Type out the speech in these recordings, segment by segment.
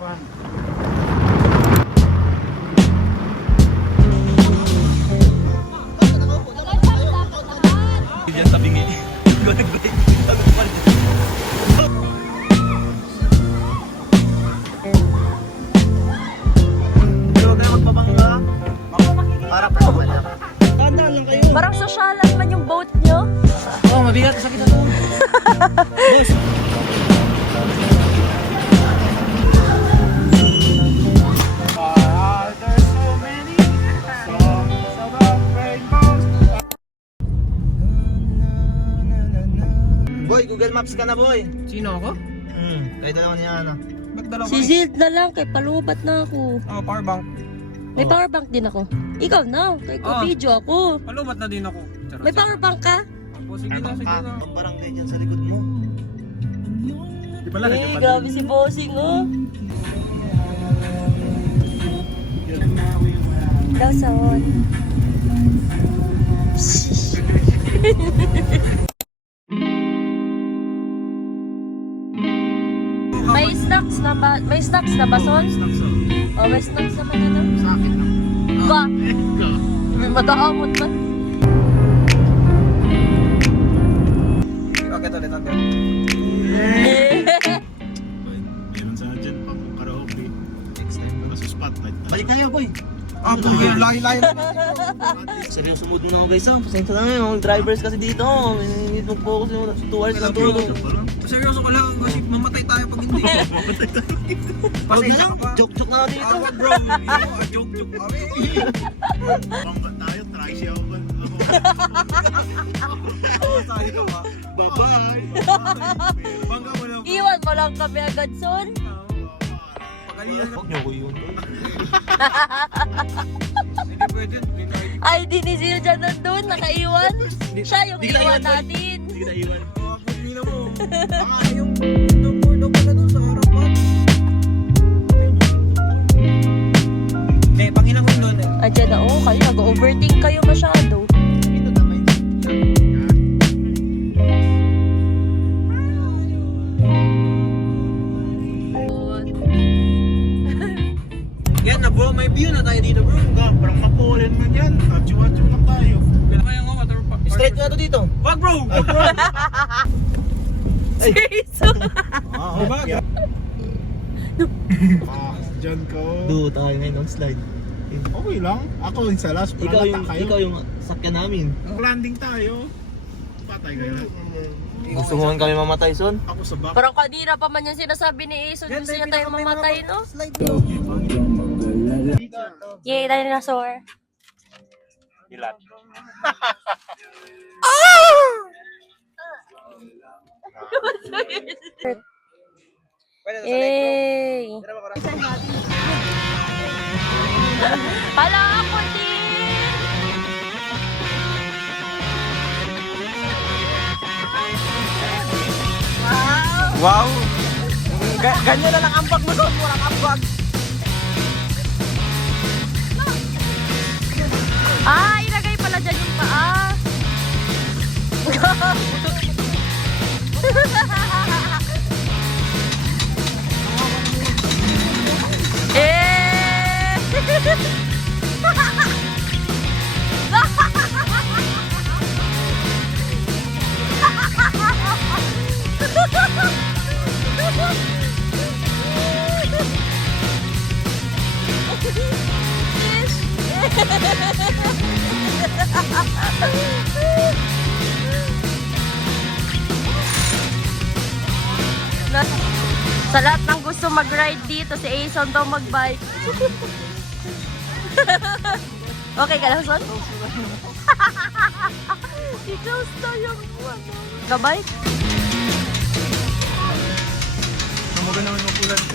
Diyan sa bingi. Nag-break. Pero kayo magpabangga. Para pa wala. Tandaan lang kayo. Parang sosyalan man yung boat nyo. Oh, mabigat. Sakit ako. Boss. Boy, Google Maps ka na, boy. Sino ako? Kayo dalawa niya, ano? Ba't dalawa Si Zild na lang, kay palubat na ako. Oh, power bank. May power bank din ako. Ikaw na, kay ko video ako. Palubat na din ako. Charot. May power bank ka? Opo, sige na, sige na. Ang barangay dyan sa likod mo. Di pala, Eh, grabe si Bossing, oh. Dawson. May snacks na ba, Son? Oh, may snacks naman na lang. Sa akin lang. Ba? May madaamot man. Okay, ulit, okay. Meron sa dyan pa kung karaoke. Para sa spotlight. Balik tayo, boy. Ah, boy, layo-layo. Seryoso mood na ako, guys. Pasensya na ngayon. Drivers kasi dito. Need mag-focus yung 2 hours na tulog. Seryoso ko lang, kasi mamatay tayo pag hindi. Pasensya ka pa. Joke-joke na ako dito. Ah, bro, joke-joke. Bangga tayo, try siya ako. Masali ka pa. Bye-bye! Bangga mo lang. Iwan mo lang kami agad, Son. Pagalitan na. Huwag niyo ko yun. Hindi pwede. Ay, di ni Zil dyan nandun, nakaiwan. Siya yung Di kita iwan iwan, boy. natin. Hindi kita iwan. Pagalitan mo. Yung window pala doon sa harapan. Hindi, pangilang ko doon. Andiyan na, oh, kayo nag-overthink kayo masyado. Yan na bro, may view na tayo dito bro. Parang makulan man yan. Atyo-atyo lang tayo. Kaya nga water park. Straight ka to dito. Wag bro! Wag bro! Seryoso? Diba? Dyan ko. Do tayo ngayon on slide. Okay lang. Ako yung sa last. Ikaw yung sakyan namin. Landing tayo. Patay kayo. Gusto mo man kami mamatay, Son? Ako sa back. Parang kanina pa man yung sinasabi ni Ison, gusto niya tayo mamatay, no? Yay, dinosaur. Ilan? Yay! Hala, ako din! Wow! Ganyan na lang ambag mo doon, walang ambag. Ah, ilagay pala dyan yung paa. Sa lahat ng gusto mag-ride dito, si Ason daw mag-bike. Okay ka lang, Son? Ikaw daw yung gabay? Namuga naman mapulan ko.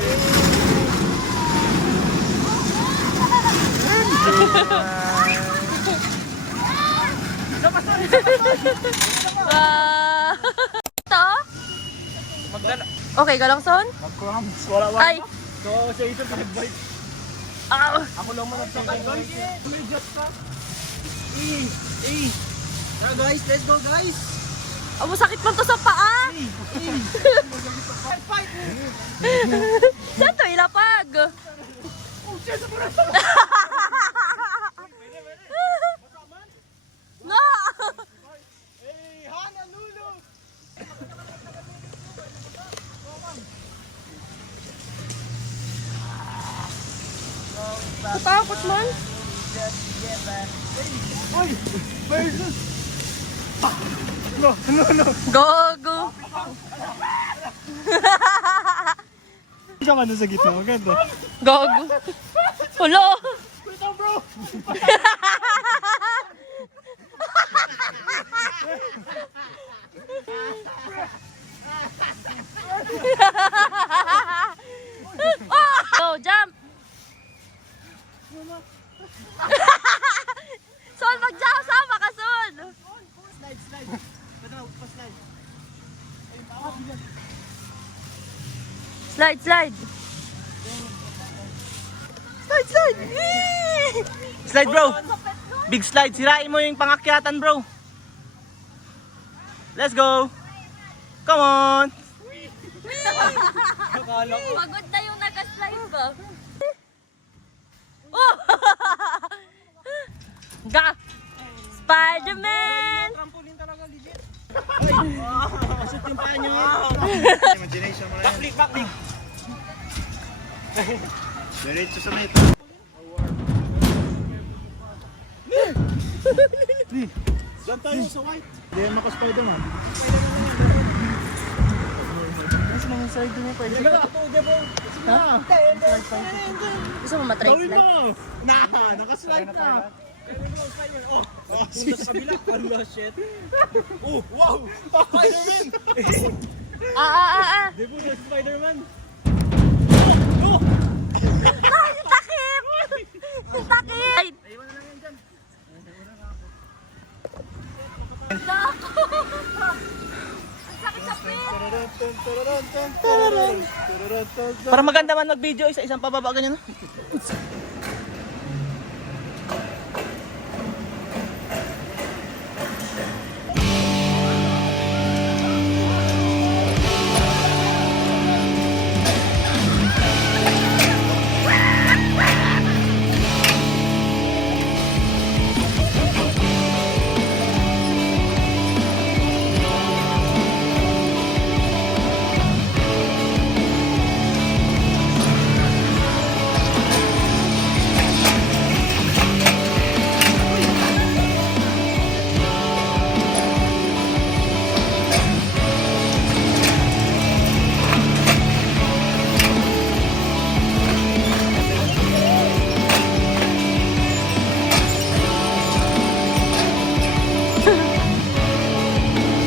Ito? Okay ka lang, Son? Mag-cramps. Wala. Ay! So, siya ito nag-bike. Ako lang man nagsakay guys. May jet ka. Tara guys, let's go guys. Oh, masakit man to sa paa! Saan to ilapag? No! Hey, Hana Lulu! Natakot man. Uy! Versus! No, no, no! Gogo. Hindi ka man sa gitna, maganda. Gogo. Hulo. Ito bro! Go, jump. Sol, mag-jump. Sama ka, Sol. Slide, slide! Pwede na, pa-slide. Slide, slide. Slide, slide! Slide bro! Big slide, sirain mo yung pangakyatan bro! Let's go! Come on! Pagod na yung nag-slide ba? Oh! Ga! Spider-Man! Trampoline talaga, legit. Pasok yung paa nyo! Imagination mo na yan. Backflip, backflip. Diretso sa meta. Diyan tayo sa white. Hindi yan maka-Spider-Man. Mas mga side mo pwede. Ako, Debo. Ha? Gusto mo matry Gawin slide? mo! Nakaslide ka! Oh, sa kabila. Ano, shit. Oh, wow! Spider-Man! Debo na Spider-Man. Ay, takip! Takip! Iwan na lang yan dyan. Sakit sa pin! Para maganda man mag-video, isa-isang pababa ganyan.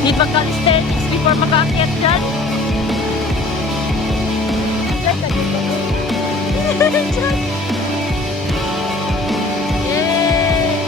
Need mag-calisthenics before mag-aakyat dyan. Yay!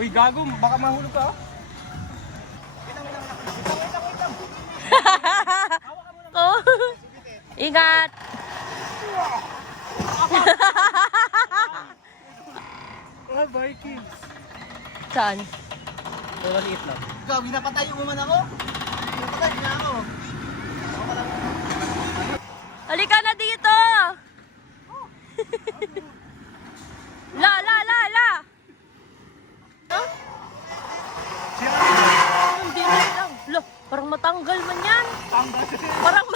Uy, gago. Baka mahulog ka. Oh. Ingat! Ah, Vikings. Saan? Pero liit lang. Ikaw, pinapatayo mo man ako? Pinapatayo na ako. Halika na dito! La, la, la, la! Hindi na lang. Lo, parang matanggal man yan. Parang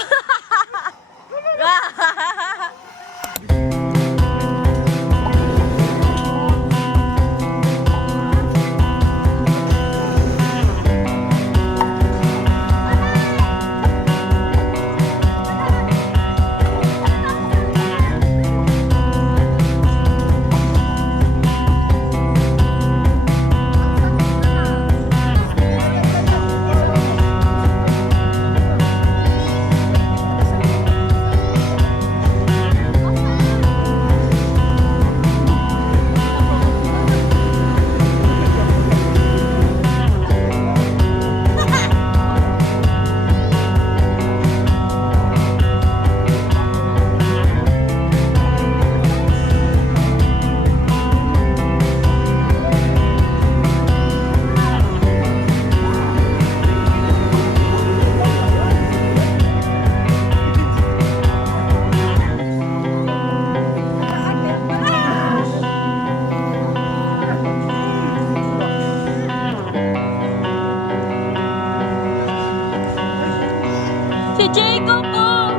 Jacob po!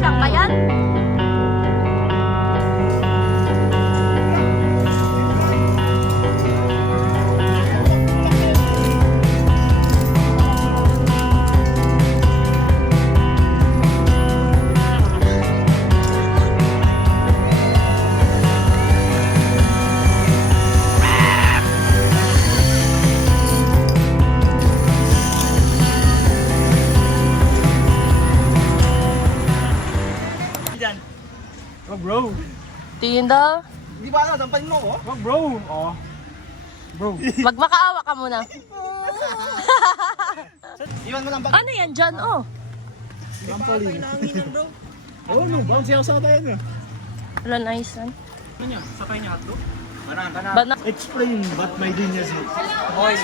Saan ba yan? Diyan. Wag bro. Tinda. Di ba ano, dampalin mo ko? Wag bro. Oh. Bro. Magmakaawa ka muna. Iwan mo lang bag. Ano yan dyan, oh? Trampoline. Nanginan bro. Oh no, bouncy house ata yan ah. Wala na isan. Ano niya? Sakay niya hotdog? Bana. Explain what my genius is. Oil.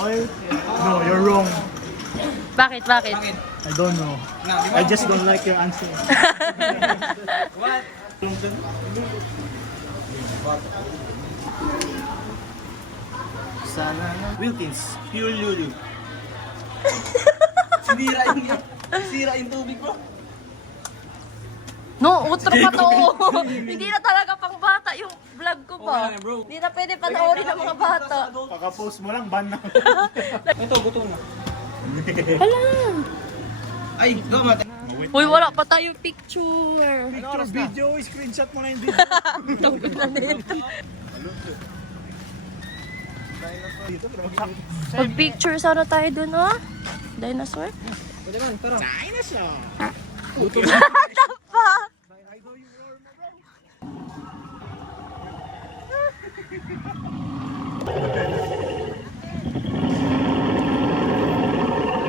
Oil? No, you're wrong. Bakit? I don't know. I just don't like your answer. What? Sana Wilkins, pure lulu. Sinira yung tubig bro. No, utro pa to. Hindi na talaga pang bata yung vlog ko ba? Hindi na pwede panoorin ng mga bata. Pagka-post mo lang, ban na. Ito, buto na. Hala. Ay, go mate. Uy, wala pa tayo picture. Picture, video, screenshot mo na yung video. Tawag na nito. Dito, bro. Mag-picture sana tayo dun, oh. Dinosaur? Pwede man, tara. China siya. Ano pa?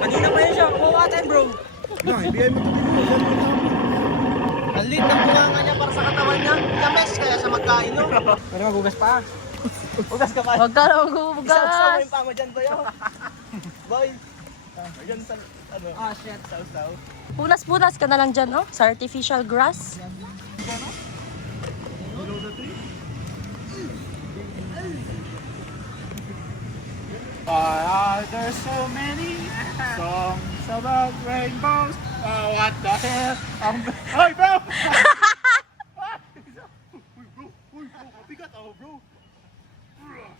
Kanina pa yun siya, kuha tayo bro. Na, ibigay mo ito dito. Ang liit ng bunganga niya para sa katawan niya. Lames kaya sa magkain no. Pero magugas pa. Hugas ka pa. Huwag ka na Isaw-saw mo maghugas. yung pama dyan bayo. Boy. Ayan sa ano. Ah shit. Saw-saw. Punas-punas ka na lang dyan, oh. Sa artificial grass. Below the tree. There's so many songs about rainbows. Oh, what the hell? Hoy, bro! Uy, bro! Uy, bro! Mabigat ako, bro!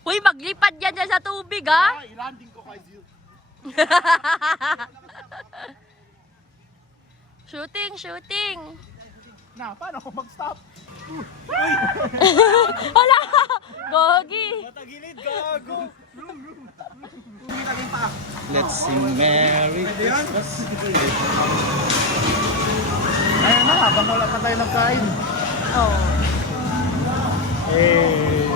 Uy, maglipad yan dyan sa tubig, ha? I-landing ko kay Zil. Shooting. Na, paano ako mag-stop? Hala! Gogi! Matagilid, gago! Let's sing Merry Christmas. Ayun na, habang wala pa tayo nagkain. Oh. Eh.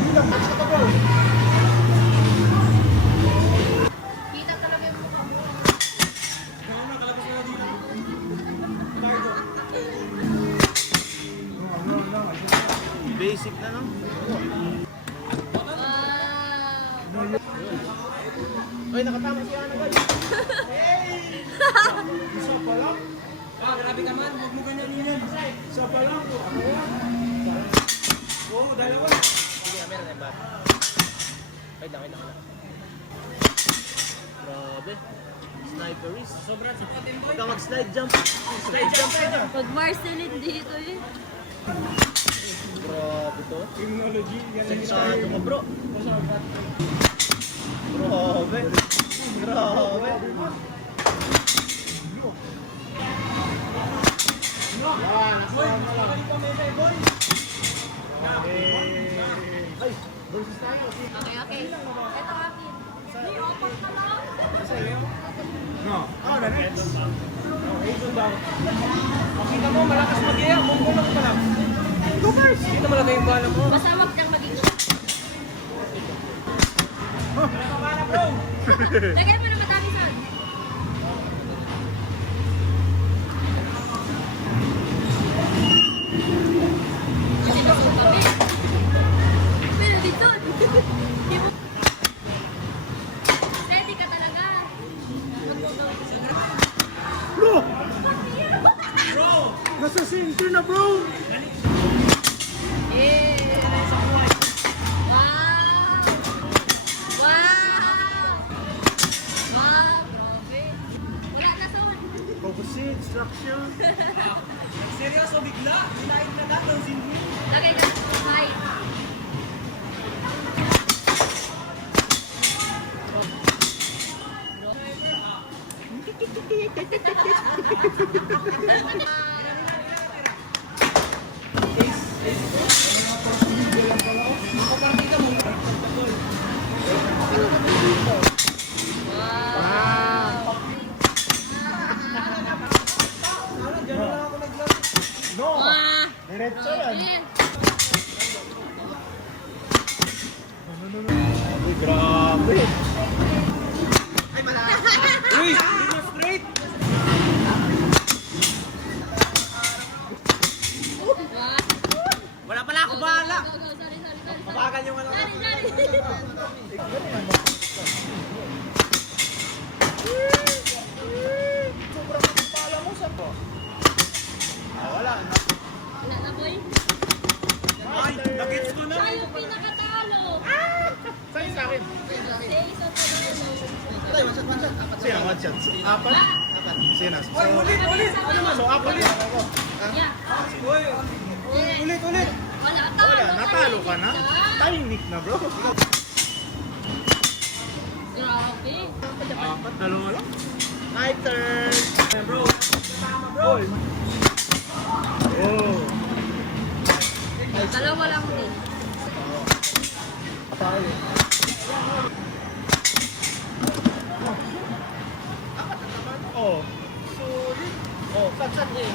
Bilang match ka pa, bro. Basic na no? Ay, nakatama si Ana guys. Isa pa lang. Ah, grabe ka man. Huwag mo ganyan yan. Isa pa lang. Ako yan. Oo, dalawa. Sige, meron na yung bat. Wait lang. Grabe. Sniperist. Sobrang sapatin mo. Huwag ka mag-slide jump. Slide jump ka na. Pag Marcelin dito, eh. Grabe to. Criminology. Yan ang Sensado mo bro. Grabe. Okay. Ito akin. May opak ka lang. No. Oh, the next. Kita mo, malakas mag-iya. Mungkulong ka lang. Go first. Kita mo lang yung bala mo. Basta wag kang maging Lagay mo na madami saan. Kasi gusto kami. Pero dito. Ready ka talaga. Bro! Nasa center na, bro! instruction. Seryoso bigla. Dinaig na daw si Lagay ka sa side. No! Ah! Diretso yan. Uy, grabe. Uy! Hindi mo straight! Wala pala ako bahala! Sorry. Mabagal yung ano. Sobrang pala mo sa po. Wala na. Wala na, boy. Ay! Nagets ko na! Siya yung pinakatalo. Sa'yo sa akin. Ay, one shot. Siya, one shot. Apat? Siya na. So, Ulit! Ano man? so apat lang ako. Yeah. Ulit! Wala, talo. Wala, natalo ka na. Timing na bro. Grabe. Apat, dalawa lang. My turn. Bro! Bro. Oh. Dalawa lang din. Oh. Oh, saan eh?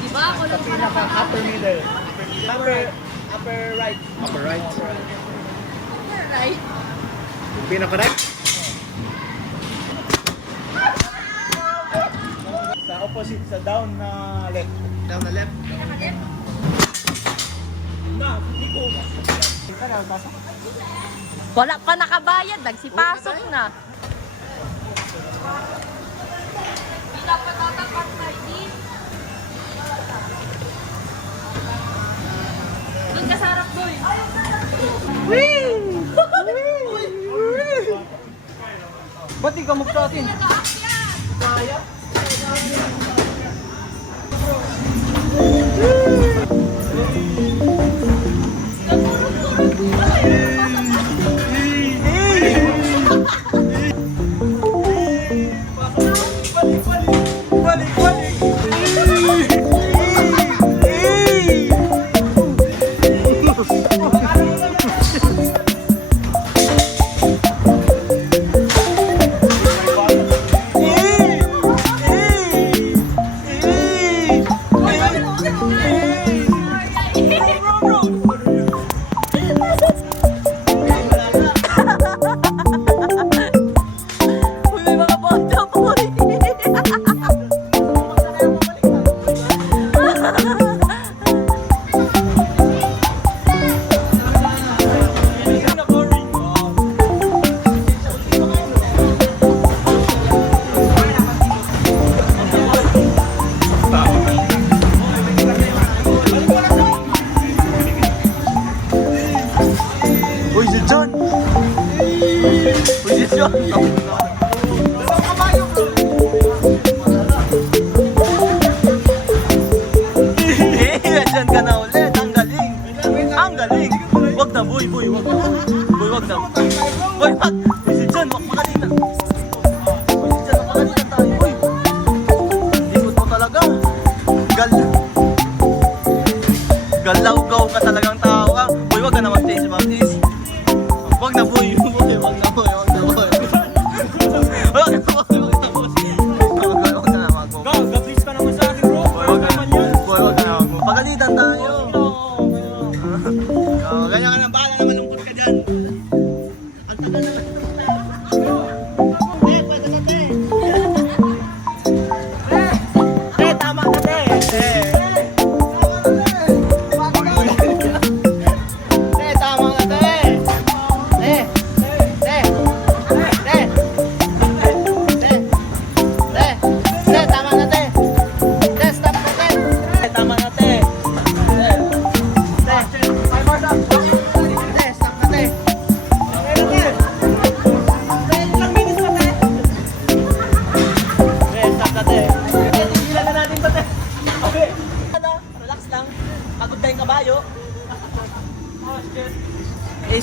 Diba? Ako Sa lang pala pinaka upper middle. Upper right. Upper right. right. Yung pinaka right. Sa opposite, sa down na left. Down the left. Na, hindi ko. Wala pa nakabayad. Nagsipasok na. Hindi dapat tatapat na din. Doon ka sa harap, boy. Ba't di ka magtatin? Nag-aakyat. Uy, may mga bata, boy. Uy, si John! Uy, si John! Diyan ka na ulit. Ang galing. Ang galing. Wag na, boy. Boy, wag na. Boy, wag na. Boy, wag. Uy, si John, wag makalina. Uy, si John, wag makalina tayo. Uy. Ikot mo talaga. Galaw-gaw ka talagang tao ka. Boy, wag ka na mag-taste, mag-taste. Wag na, boy. Boy, wag na, boy. Wag na, boy. Wag na, boy. Wag na, boy. Wag na, mag-boy. Go, ga-please ka naman sa akin bro. Boy, wag na. Boy, wag na, mag-boy. Pagalitan tayo. Ganyan ka na, bahala na malungkot ka dyan. Ang tagal na. Pwede na, te. Te, tama ka, te. Te, tama ka, te. Te. Te. Te. Te. Te, tama na, te. Te, stop na, te. Te, tama na, te. Te. Te, stop na, te.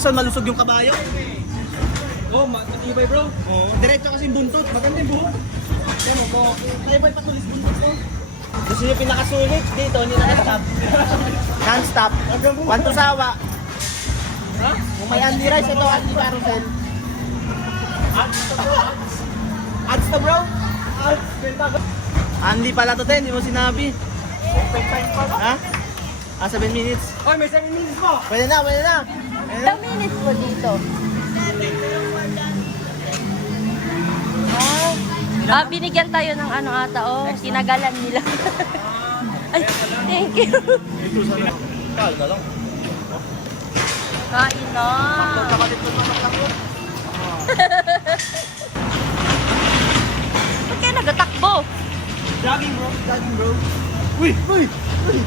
minsan malusog yung kabayo. Oh, matibay bro. Oo. Diretso kasi yung buntot. Maganda yung buhok. Yan mo, matibay patulis buntot mo. Gusto nyo pinakasulit dito, hindi na-stop. Non-stop. One to sawa. Ha? Kung may Andy Rice, ito Andy Carousel. Ads to bro? Andy pala to, hindi mo sinabi. Ha? 7 minutes. Oy, may 7 minutes mo. Pwede na, pwede na. Ilang minutes po dito? Binigyan tayo ng ano ata, tinagalan nila. Ay, thank you. Kal ka lang. Kain na. Nakalit ko naman lang yun. Ba't kayo nagatakbo? Jogging bro, jogging bro. Uy, uy, uy.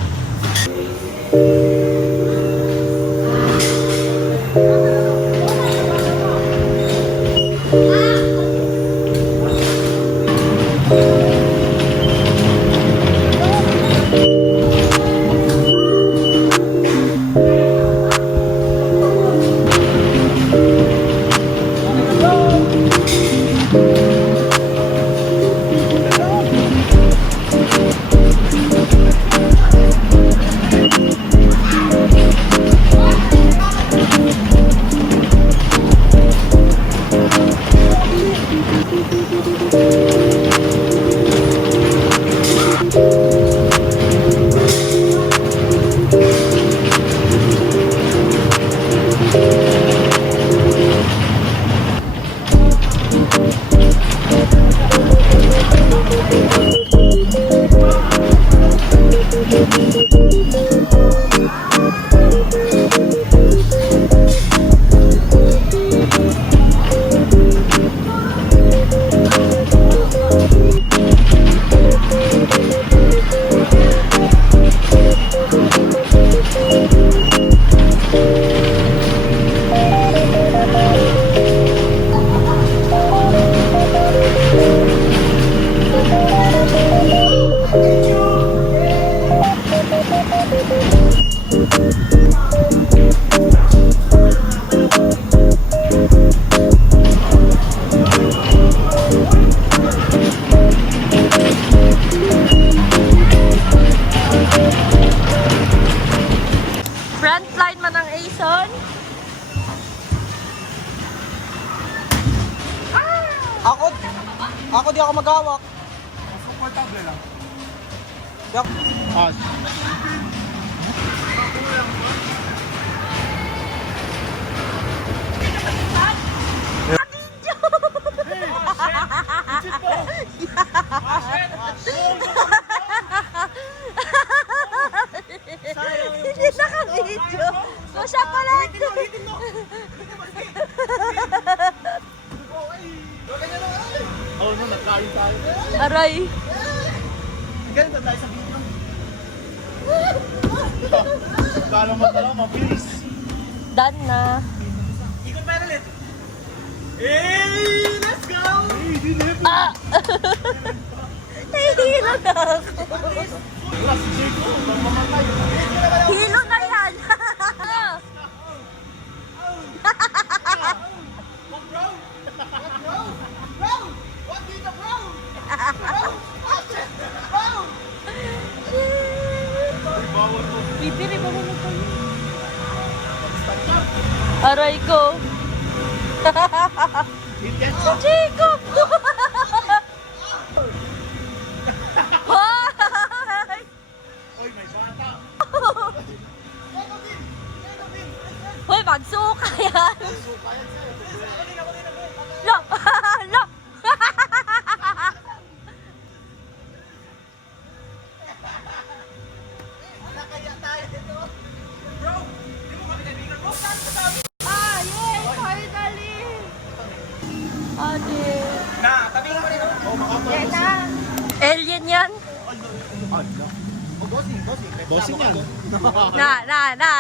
Frontline man ang Ason. Ako di ako maghawak. Comfortable lang. Pas. Hindi naka-video. Masya pala. Oh no, nagkain tayo. Aray. Ganito tayo sa video. Kala mo talaga, mabilis. Done na. Ikot pa ulit. Hey, let's go! Ah! Nahihilo na ako. Wala si Jake, mamatay. Hilo na yan. Bibiri ba mo kayo? Aray ko. Si Jacob! Hoy! Oy, may bata. Hoy, magsuka yan! Lo! Lo! Ah, yes! Finally! Ate! Na, tabi ka pa rin. Oh, makapal. Yan na! Alien yan! Oh, bossing. Bossing yan. Na!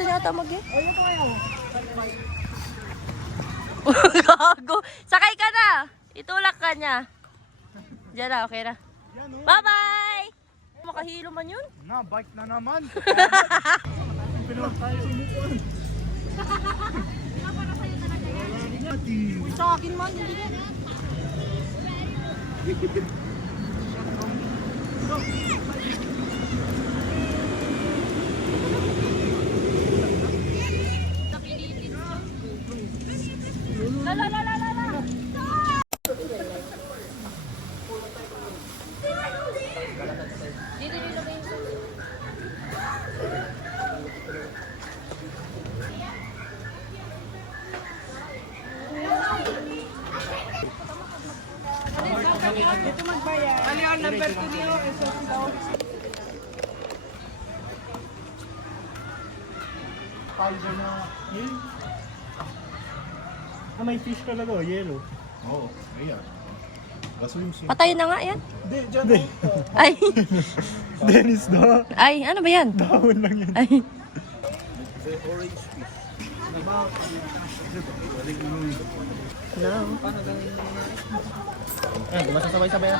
gusto niya ata mag-eh. Gago. Sakay ka na. Itulak ka niya. Diyan na, okay na. Bye-bye! Makahilo man yun. Na, bike na naman. Sa akin man, hindi na. Powder na yun. Ah, may fish talaga, yellow. Oo, ayan. Kaso yung sim. Patay na nga yan. Hindi, dyan. Ay, Dennis na. ay, ano ba yan? Dahon lang yan. Ay, The orange fish. hello. Eh, di ba sasabay-sabay na?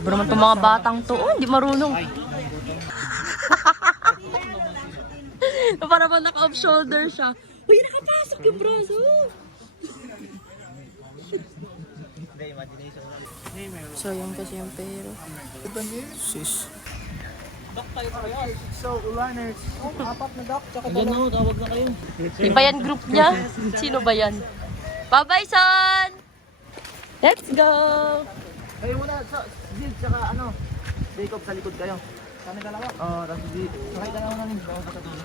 Iba naman itong mga batang to. Oh, hindi marunong. Para ba naka-off shoulder siya. Uy, nakapasok yung braso. Hindi, imagination lang. Sayang kasi yung pera. Sis. So, ulaners. Apat na duck, tsaka Hanggang na, tawag na kayo. Iba yan group niya? Sino ba yan? Bye-bye, son! Let's go! Kayo muna, Zid, tsaka ano, Jacob sa likod kayo. Kami dalawa? Oo, tapos Zid. Sakay ka na namin. Bawang ka sa dulo.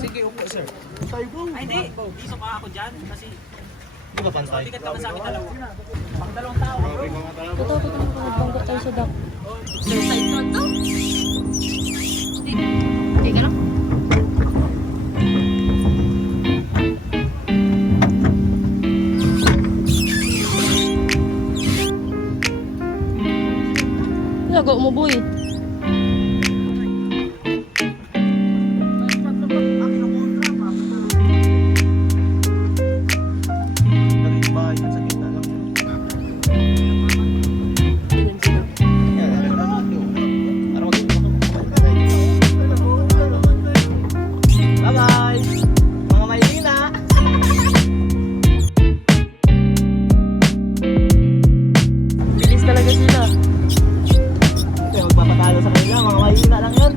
Sige, upo sir. Ay, hindi. Isok ka ako dyan kasi Di ba pantay? bigat naman sa akin dalawa. Pang dalawang tao, bro. Ito, nagbangga tayo sa dock. Exercise na to? Okay ka lang? Lago mo, boy. Naging bahay yan sa gitna lang. Bye-bye! Mga Maylina! Bilis talaga sila. Ito, magpapatalo sa kanila. Mga Maylina lang yan.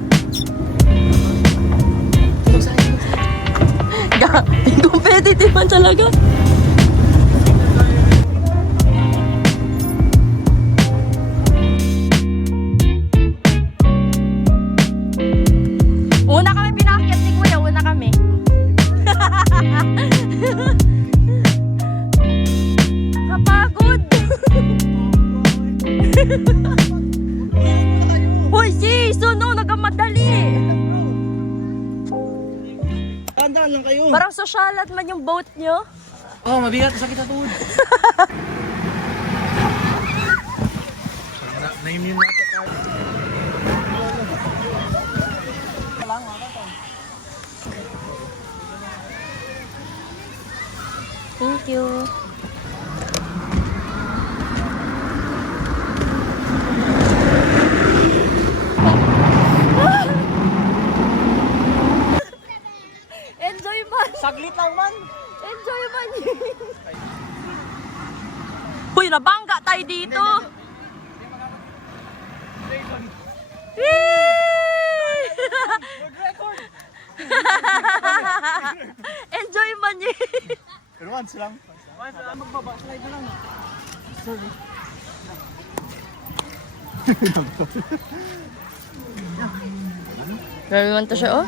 Competitive man talaga. Una kami pinakyat ni Kuya, una kami. Kapagod. Hoy, sis, no, nagkamadali. Tandaan lang kayo. Parang sosyalat man yung boat nyo. Oh, mabigat. Sakit sa tuhod. Na-immune na ito tayo. Thank you. Enjoy man. Saglit lang man. Enjoy man yun. Uy, nabangga tayo dito. Enjoy man yun. Pero once lang. Magbaba-slide na lang. Grabe man to siya, oh.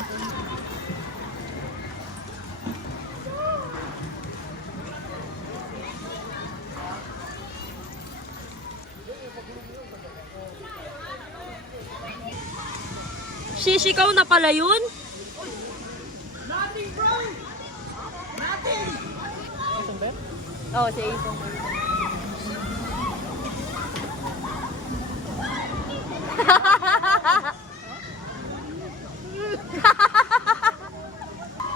Sisikaw na pala yun? Nothing, bro! Nothing! Oo, si Ason.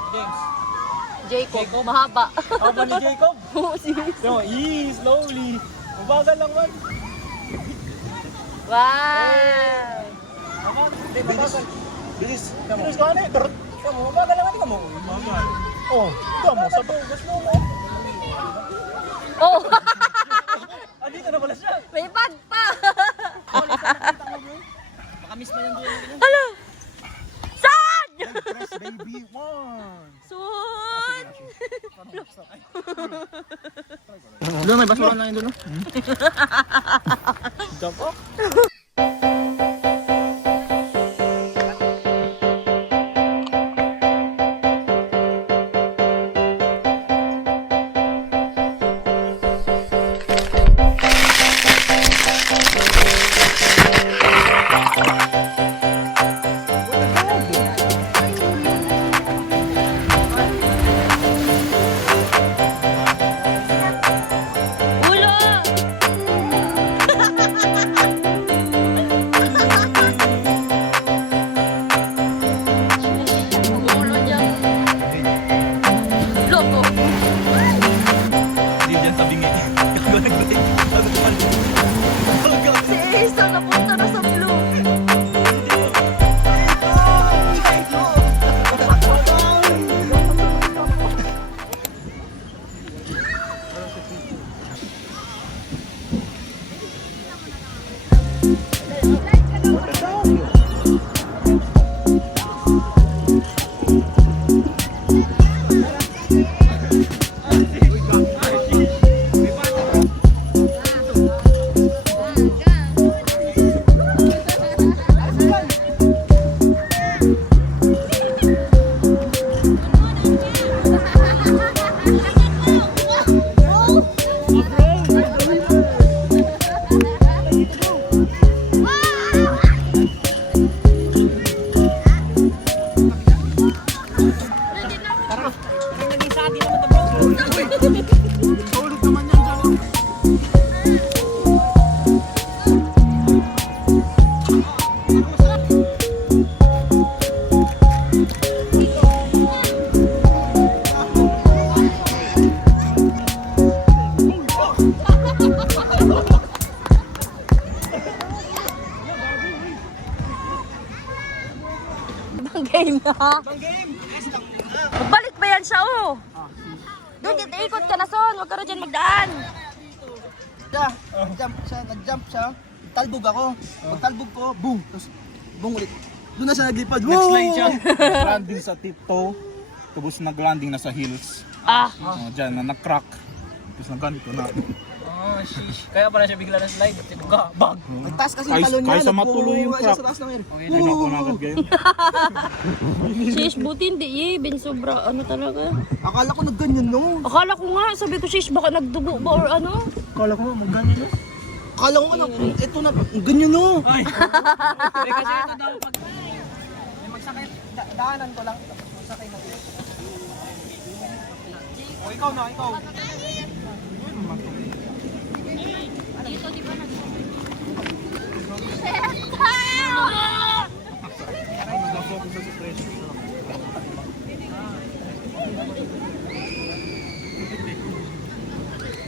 James. Jacob, mahaba. Haba ni Jacob. Oo, sis. So, slowly. Mabagal lang man. Wow! Hindi, mabagal. Bilis. Bilis ka na eh. Kamu, mabagal lang natin ka mo. Magal. Oh, ito mo. Sa bugas mo mo. Oh! Ah, dito na pala siya. May pad pa! Baka miss mo yung dulo. Hala! Saan? Press baby. One. Sun! Doon, may basura na yun doon. Jump up. Ulo! Ulo dyan. Logo. Hindi dyan sa bingi. Si Isa napunta na sa blue. Naging sa atin naman ito, bro. Ibang game na. Magbalik ba yan siya, oh? Doon, ikot ka na, Son. Huwag ka na dyan magdaan. Nag-jump siya. Talbog ako. Pag talbog ko, boom. Tapos, boom ulit. Doon na siya naglipad. Nag-slide siya. Nag-landing sa tiptoe. Tapos nag-landing na sa heels. Ah, Diyan na nag-crack. Tapos nag-ganito na. Oh, sheesh. Kaya pala siya bigla na slide. Tibuga, bag. Nagtaas kasi Ay, yung talon niya. kaysa matuloy yung nagbuwa siya crack. sa taas ng air. Ay, ako na agad ngayon. sis, buti hindi, Ben, sobra, ano talaga. Akala ko nagganyan no. Akala ko nga, sabi ko, sis, baka nagdugo ba or ano? Akala ko magganyan no. Akala ko ano, ito na, ganyan no. Ay, kasi ito daw pag... May magsakay, daanan ko lang. Magsakay na. O, ikaw na, ikaw.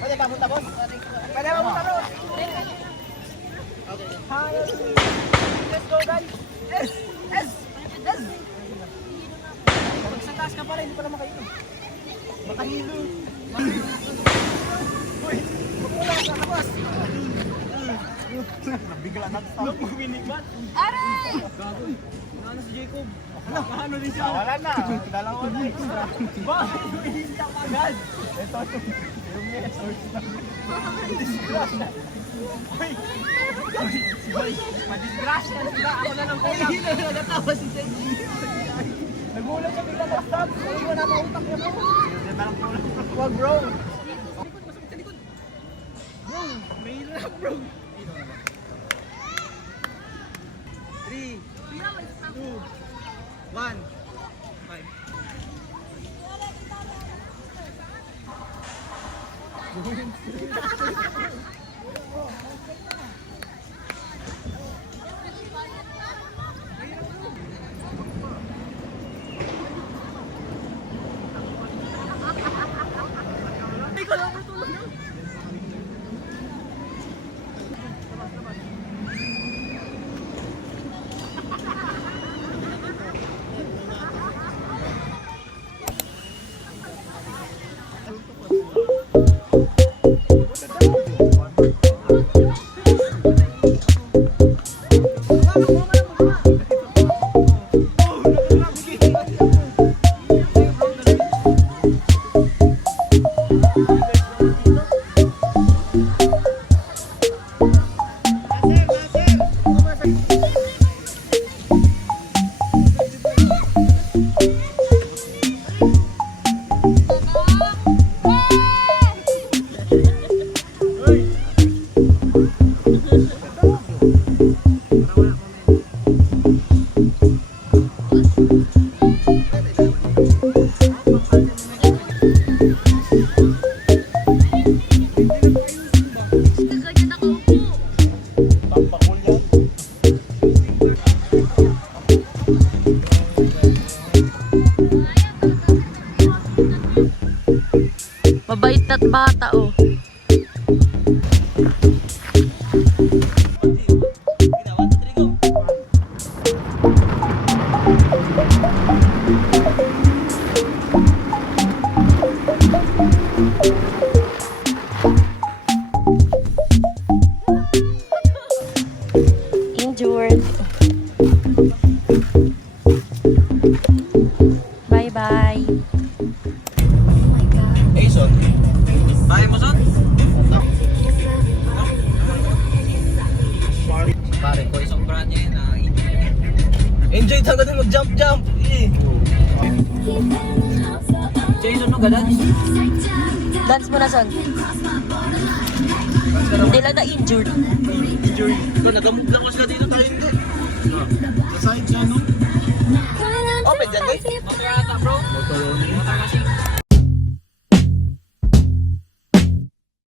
Pwede ka punta, boss? Pwede ka punta, boss? Let's go, guys! Yes! Yes! Yes! Pag sa taas ka pala, hindi pala makahilo. Makahilo. Uy! Pumula ka na, boss! Nabigla na. Look, mabinig-bat. Aray! Gagoy. Ano si Jacob? Ano din siya? Wala na. Dalawa na extra. Ba? Hinta ka agad. Ito yung resource na. Disgrasya. Uy! Si Boy, madisgrasya na sila. Ako na lang kulang. Nagatawa si Jenny. Nagulat siya bigla na-stop. Hindi ko na mautak niya, bro. Hindi na lang kulang. Wag, bro. Bro, may hirap, bro. 3, 2, 1, 5. bata oh. Injured. Bye-bye. Eh, son. Kaya mo, son? Pare ko, isang brand niya yun. Enjoy talaga din mag-jump-jump. Jason, no, galan? Dance mo na, son. Hindi lang na-injured. Enjoy. Ikaw, nagamove lang ko sila dito, tayo hindi. Sa side siya, no? Open dyan, boy. Motor ata, bro. Motor only. Motor kasi.